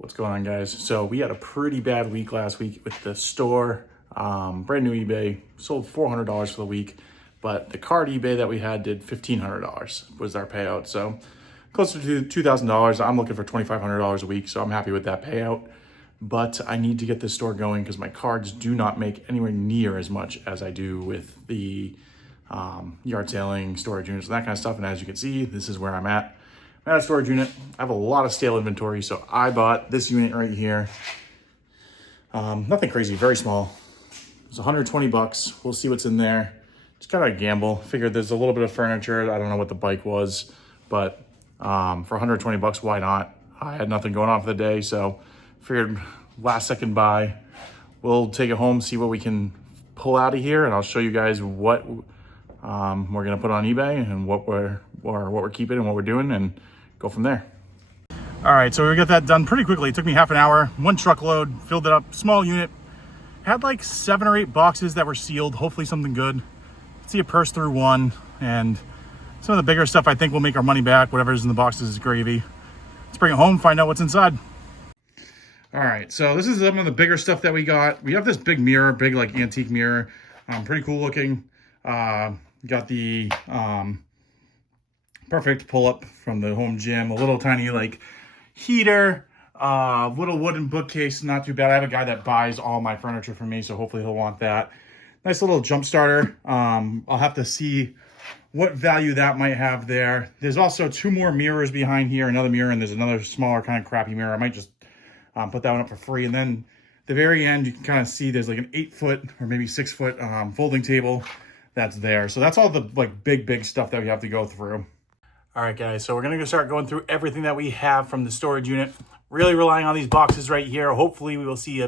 What's going on, guys? So we had a pretty bad week last week with the store. Brand new eBay, sold $400 for the week, but the card eBay that we had did $1,500 was our payout. So closer to $2,000. I'm looking for $2,500 a week, so I'm happy with that payout. But I need to get this store going because my cards do not make anywhere near as much as I do with the yard sailing, storage units, and that kind of stuff. And as you can see, this is where I'm at. I'm at a storage unit. I have a lot of stale inventory, so I bought this unit right here. Nothing crazy, very small. It's 120 bucks. We'll see what's in there. Just kind of a gamble. Figured there's a little bit of furniture. I don't know what the bike was, but for 120 bucks, why not? I had nothing going on for the day, so figured last second buy. We'll take it home, see what we can pull out of here, and I'll show you guys what we're gonna put on eBay and what we're keeping and what we're doing, and go from there. All right, so we got that done pretty quickly. It took me half an hour, one truckload, filled it up, small unit. Had like 7 or 8 boxes that were sealed, hopefully something good. See a purse through one, and some of the bigger stuff I think will make our money back. Whatever's in the boxes is gravy. Let's bring it home, find out what's inside. All right, so this is some of the bigger stuff that we got. We have this big mirror, big like antique mirror, pretty cool looking. Got the perfect pull-up from the home gym, a little tiny like heater, little wooden bookcase, not too bad. I have a guy that buys all my furniture for me, so hopefully he'll want that. Nice little jump starter. I'll have to see what value that might have there. There's also 2 more mirrors behind here, another mirror, and there's another smaller kind of crappy mirror. I might just put that one up for free. And then the very end, you can kind of see there's like an 8-foot or maybe 6-foot folding table that's there. So that's all the like big stuff that we have to go through. All right, guys, so we're gonna start going through everything that we have from the storage unit. Really relying on these boxes right here. Hopefully we will see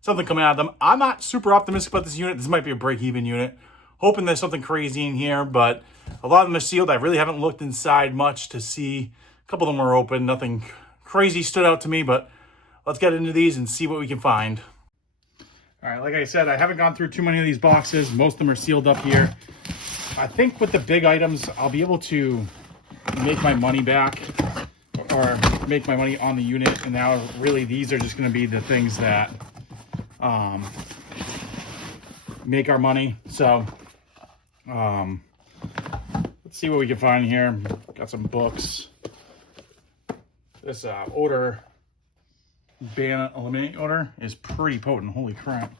something coming out of them. I'm not super optimistic about this unit. This might be a break-even unit. Hoping there's something crazy in here, but a lot of them are sealed. I really haven't looked inside much to see. A couple of them are open. Nothing crazy stood out to me, but let's get into these and see what we can find. All right, like I said, I haven't gone through too many of these boxes. Most of them are sealed up here. I think with the big items, I'll be able to make my money back or make my money on the unit. And now really these are just gonna be the things that make our money. So let's see what we can find here. Got some books. This odor ban eliminate odor is pretty potent. Holy crap.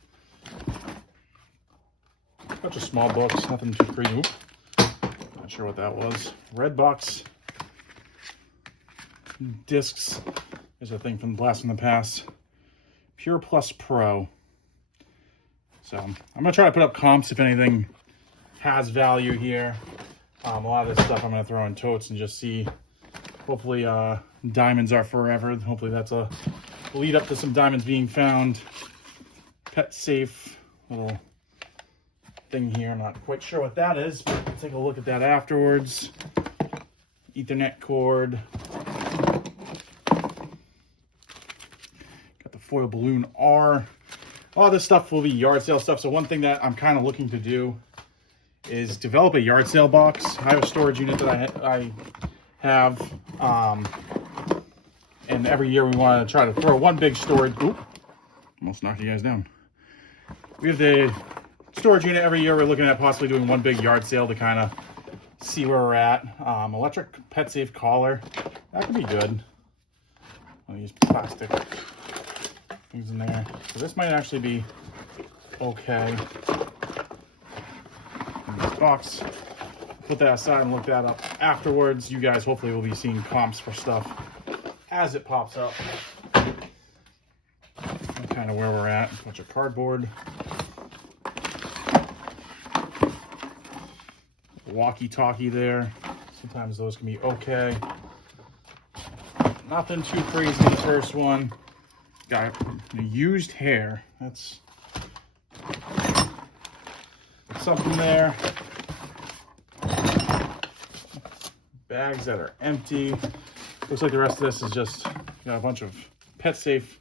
Bunch of small books, nothing too crazy. Oop. Not sure what that was. Red box discs is a thing from Blast from the Past. Pure Plus Pro. So I'm gonna try to put up comps if anything has value here. A lot of this stuff I'm gonna throw in totes and just see. Hopefully diamonds are forever. Hopefully that's a lead up to some diamonds being found. Pet safe little thing here. I'm not quite sure what that is, but we'll take a look at that afterwards. Ethernet cord. Got the foil balloon R. A lot of this stuff will be yard sale stuff. So one thing that I'm kind of looking to do is develop a yard sale box. I have a storage unit that I have, and every year we want to try to throw one big storage. Oop, almost knocked you guys down. We have the storage unit every year. We're looking at possibly doing one big yard sale to kind of see where we're at. Electric pet safe collar, that could be good. I'll use plastic things in there. So this might actually be okay. In this box, put that aside and look that up afterwards. You guys hopefully will be seeing comps for stuff as it pops up. That's kind of where we're at. A bunch of cardboard. Walkie-talkie there. Sometimes those can be okay. Nothing too crazy in the first one. Got used hair. That's something there. Bags that are empty. Looks like the rest of this is just a bunch of pet safe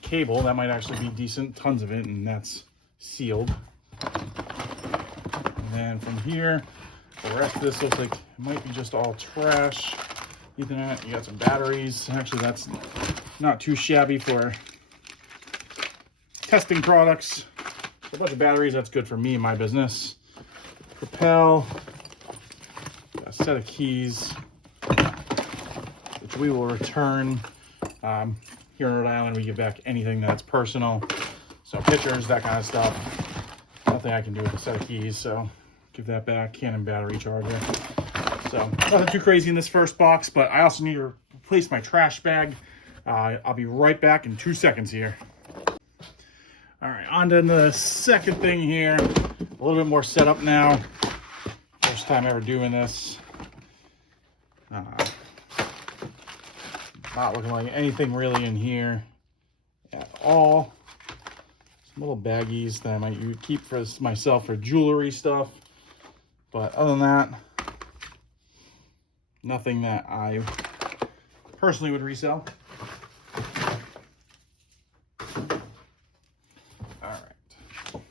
cable. That might actually be decent. Tons of it, and that's sealed. And then from here, the rest of this looks like it might be just all trash. Ethernet, you got some batteries. Actually, that's Not too shabby for testing products. A bunch of batteries, that's good for me and my business. Propel, a set of keys, which we will return. Here in Rhode Island, we give back anything that's personal. So pictures, that kind of stuff. Nothing I can do with a set of keys, so give that back. Canon battery charger. So nothing too crazy in this first box, but I also need to replace my trash bag. I'll be right back in 2 seconds here. All right, on to the second thing here. A little bit more setup now. First time ever doing this. Not looking like anything really in here at all. Some little baggies that I might keep for myself for jewelry stuff. But other than that, nothing that I personally would resell. All right.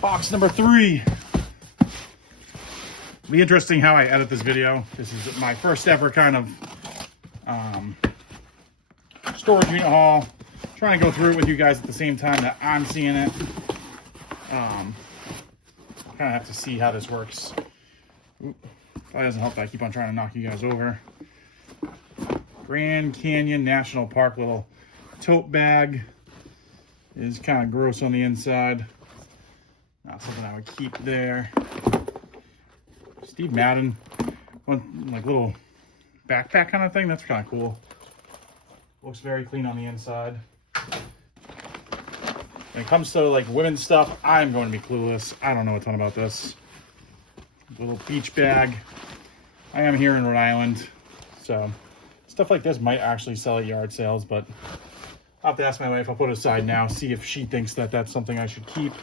Box number 3. It'll be interesting how I edit this video. This is my first ever kind of storage unit haul. Trying to go through it with you guys at the same time that I'm seeing it. Kind of have to see how this works. Oop, probably doesn't help that I keep on trying to knock you guys over. Grand Canyon National Park little tote bag. Is kind of gross on the inside. Not something I would keep there. Steve Madden, one like little backpack kind of thing. That's kind of cool. Looks very clean on the inside. When it comes to like women's stuff, I'm going to be clueless. I don't know a ton about this. Little beach bag. I am here in Rhode Island, so stuff like this might actually sell at yard sales, but I'll have to ask my wife. I'll put it aside now, see if she thinks that that's something I should keep,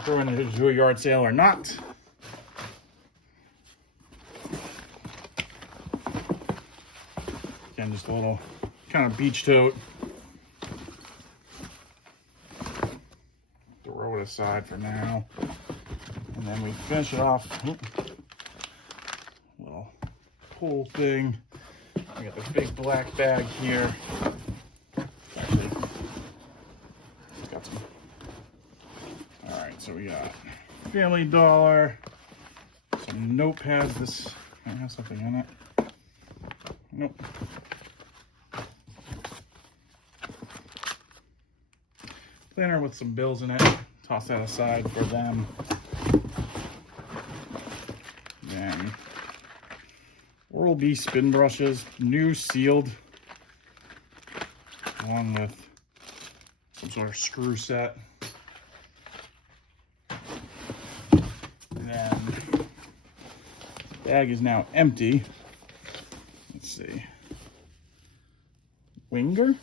throw into a yard sale or not. Again, just a little kind of beach tote. Throw it aside for now. And then we finish it off. Little pull thing. I got the big black bag here. Actually, got some. All right, so we got Family Dollar, some notepads. This might have something in it. Nope. Planner with some bills in it. Toss that aside for them. Then Oral-B spin brushes, new sealed, along with some sort of screw set. And then the bag is now empty. Let's see. Winger.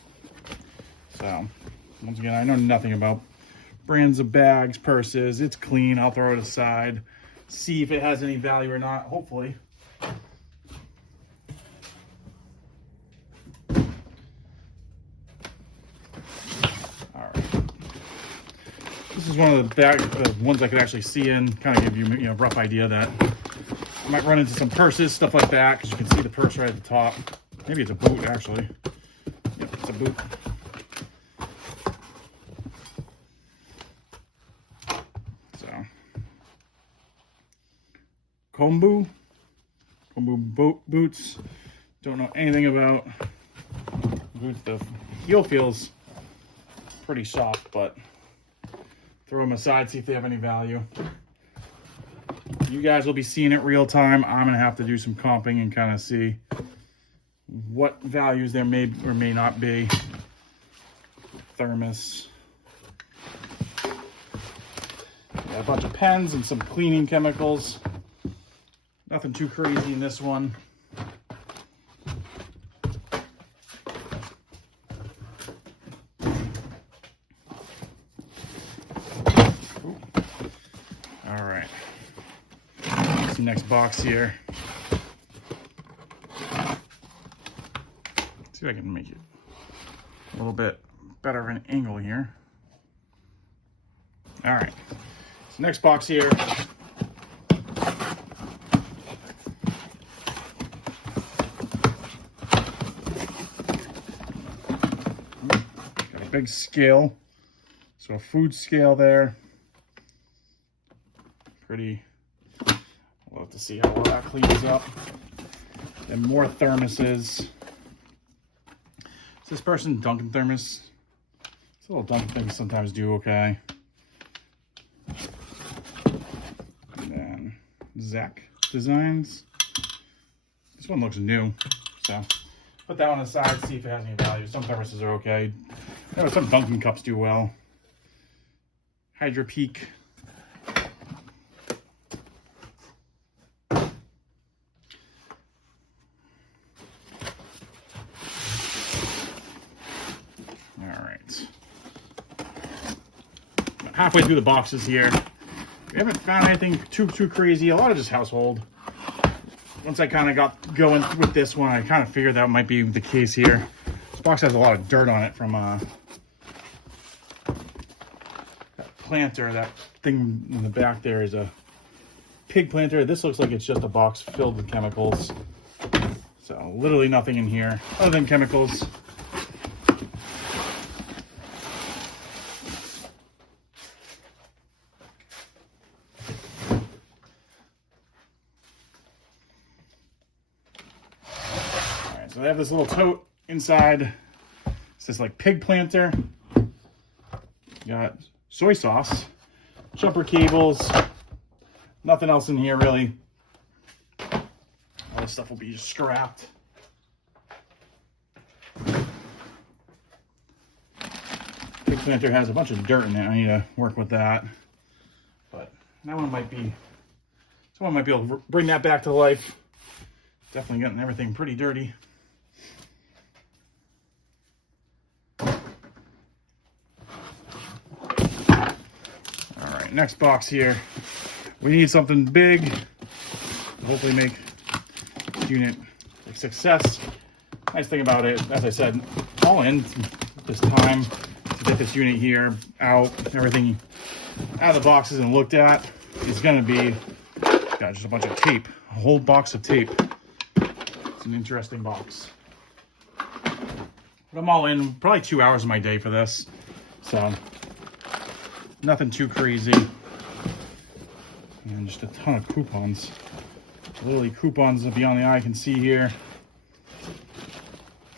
So once again, I know nothing about brands of bags, purses. It's clean. I'll throw it aside. See if it has any value or not, hopefully. All right. This is one of the ones I could actually see in, kind of give you a rough idea that I might run into some purses, stuff like that, because you can see the purse right at the top. Maybe it's a boot, actually. Yep, it's a boot. Kombu boots. Don't know anything about boots. The heel feels pretty soft, but throw them aside, see if they have any value. You guys will be seeing it real time. I'm gonna have to do some comping and kind of see what values there may or may not be. Thermos. Got a bunch of pens and some cleaning chemicals. Nothing too crazy in this one. Ooh. All right. What's the next box here? Let's see if I can make it a little bit better of an angle here. All right. So next box here. big scale. So a food scale there. Pretty. We'll have to see how well that cleans up. And more thermoses. Is this person Dunkin' thermos? This little Dunkin' things sometimes do okay. And then Zach Designs. This one looks new, so put that one aside, see if it has any value. Some thermoses are okay. You know, some Dunkin' cups do well. Hydro Peak. Halfway through the boxes here. We haven't found anything too crazy. A lot of just household. Once I kind of got going with this one, I kind of figured that might be the case here. This box has a lot of dirt on it from that planter. That thing in the back there is a pig planter. This looks like it's just a box filled with chemicals. So literally nothing in here other than chemicals. So they have this little tote inside. It's this like pig planter. You got soy sauce, jumper cables, nothing else in here really. All this stuff will be scrapped. Pig planter has a bunch of dirt in it. I need to work with that. But that one might be, someone might be able to bring that back to life. Definitely getting everything pretty dirty. Next box here, we need something big to hopefully make this unit a success. Nice thing about it, as I said, all in this time to get this unit here out, everything out of the boxes and looked at is going to be got just a bunch of tape, a whole box of tape. It's an interesting box. But I'm all in, probably 2 hours of my day for this, so nothing too crazy. And just a ton of coupons. Literally coupons beyond the eye can see here.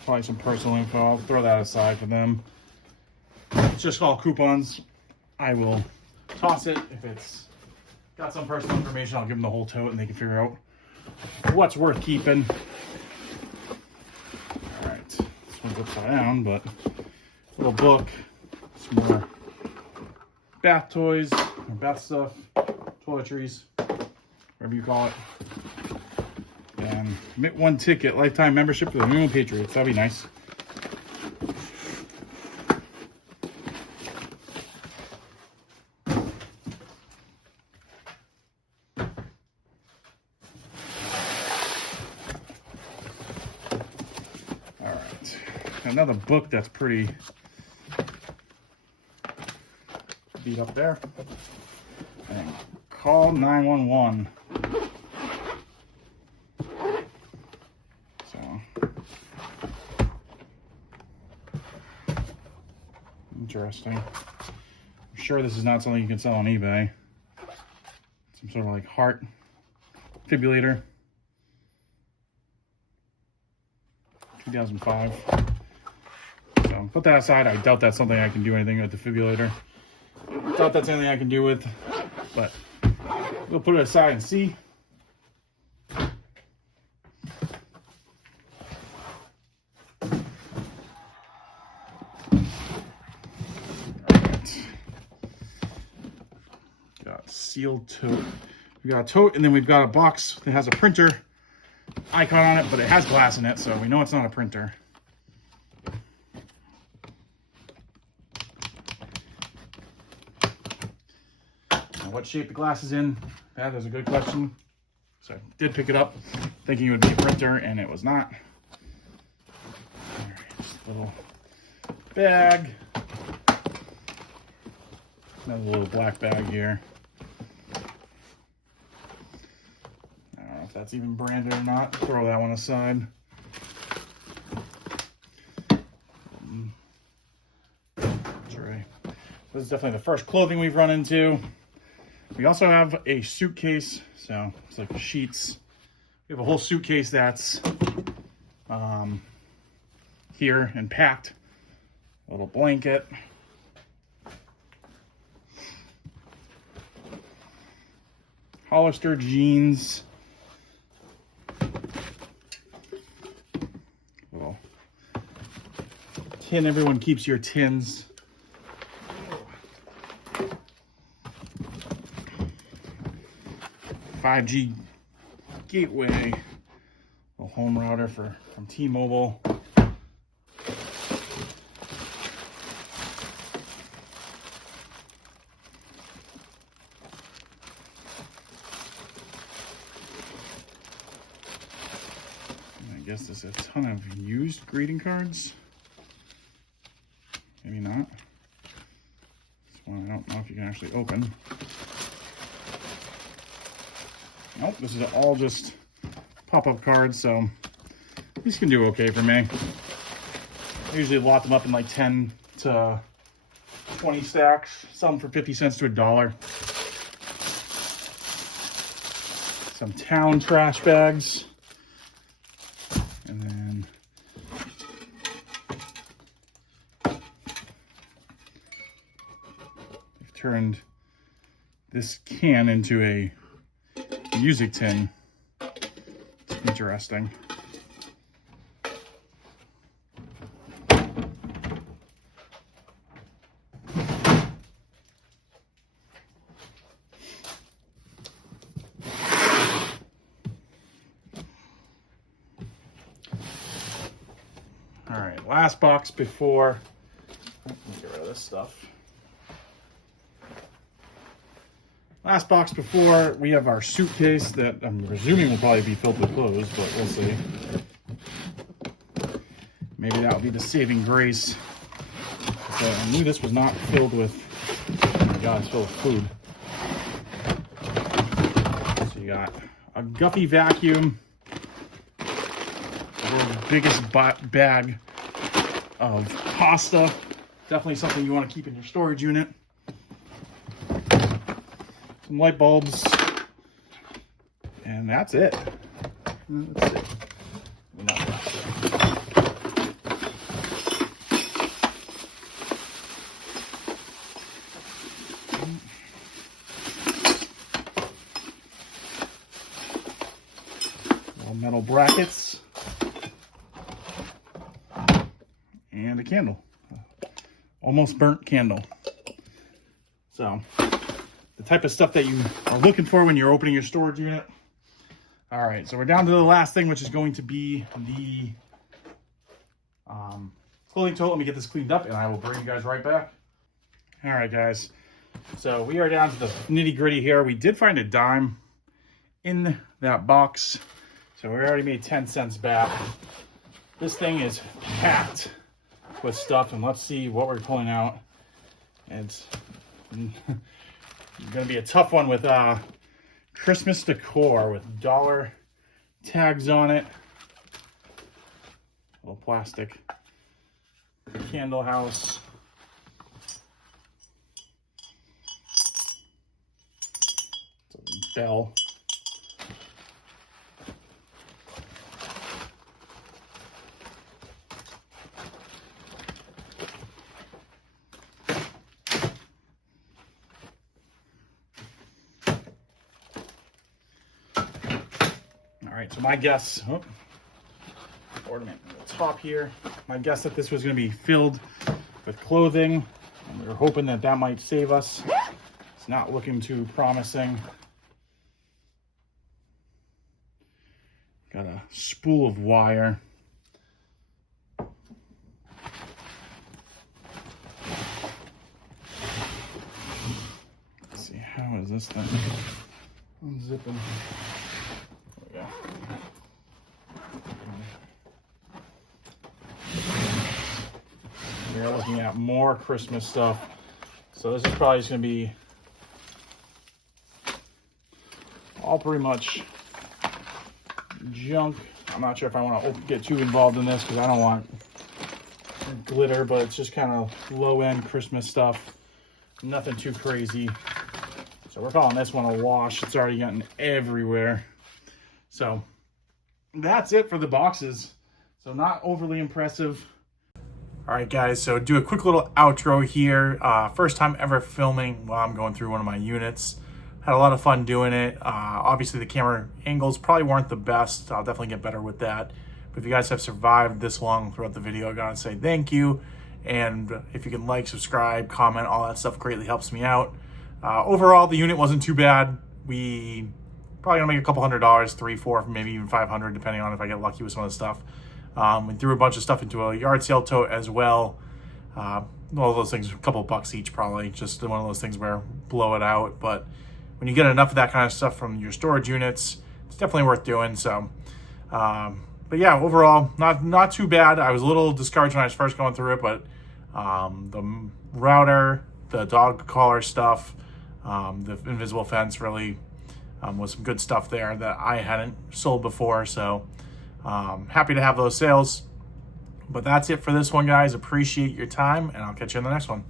Probably some personal info. I'll throw that aside for them. It's just all coupons. I will toss it. If it's got some personal information, I'll give them the whole tote and they can figure out what's worth keeping. All right. This one's upside down, but little book. Some more bath toys, or bath stuff, toiletries, whatever you call it. And one ticket, lifetime membership to the New England Patriots. That'd be nice. All right, another book that's pretty beat up there. And call 911. So interesting. I'm sure this is not something you can sell on eBay. Some sort of like heart defibrillator. 2005. So put that aside. I doubt that's something I can do anything with the defibrillator. Doubt that's anything I can do with, but we'll put it aside and see. Alright. Got sealed tote. We got a tote, and then we've got a box that has a printer icon on it, but it has glass in it, so we know it's not a printer. What shape the glass is in, that is a good question. So I did pick it up thinking it would be a printer, and it was not. All right, just a little bag. Another little black bag here. I don't know if that's even branded or not. Throw that one aside. This is definitely the first clothing we've run into. We also have a suitcase, so it's like sheets. We have a whole suitcase that's here and packed. A little blanket. Hollister jeans. Little tin, everyone keeps your tins. 5G gateway, a home router from T-Mobile. I guess there's a ton of used greeting cards. Maybe not. This one I don't know if you can actually open. Nope, this is all just pop-up cards, so these can do okay for me. I usually lot them up in like 10 to 20 stacks, some for 50 cents to $1. Some town trash bags. And then I've turned this can into a music tin. It's interesting. All right, last box before, let me get rid of this stuff. Last box before we have our suitcase that I'm presuming will probably be filled with clothes, but we'll see. Maybe that'll be the saving grace. So I knew this was not filled with, oh my God, it's filled with food. So you got a Guppy vacuum, the world's biggest bag of pasta. Definitely something you want to keep in your storage unit. Some light bulbs, and that's it. Let's see. Not that's it. Little metal brackets and a candle, almost burnt candle. So. The type of stuff that you are looking for when you're opening your storage unit. All right, so we're down to the last thing, which is going to be the clothing tote. Let me get this cleaned up, and I will bring you guys right back. All right, guys. So we are down to the nitty-gritty here. We did find a dime in that box, so we already made 10 cents back. This thing is packed with stuff, and let's see what we're pulling out. It's going to be a tough one with Christmas decor with dollar tags on it. A little plastic candle house. It's a bell. All right, so my guess, ornament at the top here. My guess that this was going to be filled with clothing, and we were hoping that that might save us. It's not looking too promising. Got a spool of wire. Let's see, how is this thing unzipping? Yeah. We're looking at more Christmas stuff. So this is probably just going to be all pretty much junk. I'm not sure if I want to get too involved in this because I don't want glitter, but it's just kind of low-end Christmas stuff. nothing too crazy. So we're calling this one a wash. It's already gotten everywhere. So that's it for the boxes. So not overly impressive. All right, guys, so do a quick little outro here. First time ever filming while I'm going through one of my units. Had a lot of fun doing it. Obviously, the camera angles probably weren't the best. I'll definitely get better with that. But if you guys have survived this long throughout the video, I gotta say thank you. And if you can like, subscribe, comment, all that stuff greatly helps me out. Overall, the unit wasn't too bad. We probably gonna make a couple $100, $300, $400, maybe even $500, depending on if I get lucky with some of the stuff. We threw a bunch of stuff into a yard sale tote as well. All those things, a couple bucks each probably. Just one of those things where blow it out. But when you get enough of that kind of stuff from your storage units, it's definitely worth doing. So, but yeah, overall, not too bad. I was a little discouraged when I was first going through it, but the router, the dog collar stuff, the invisible fence really was some good stuff there that I hadn't sold before. So happy to have those sales. But that's it for this one, guys. Appreciate your time, and I'll catch you in the next one.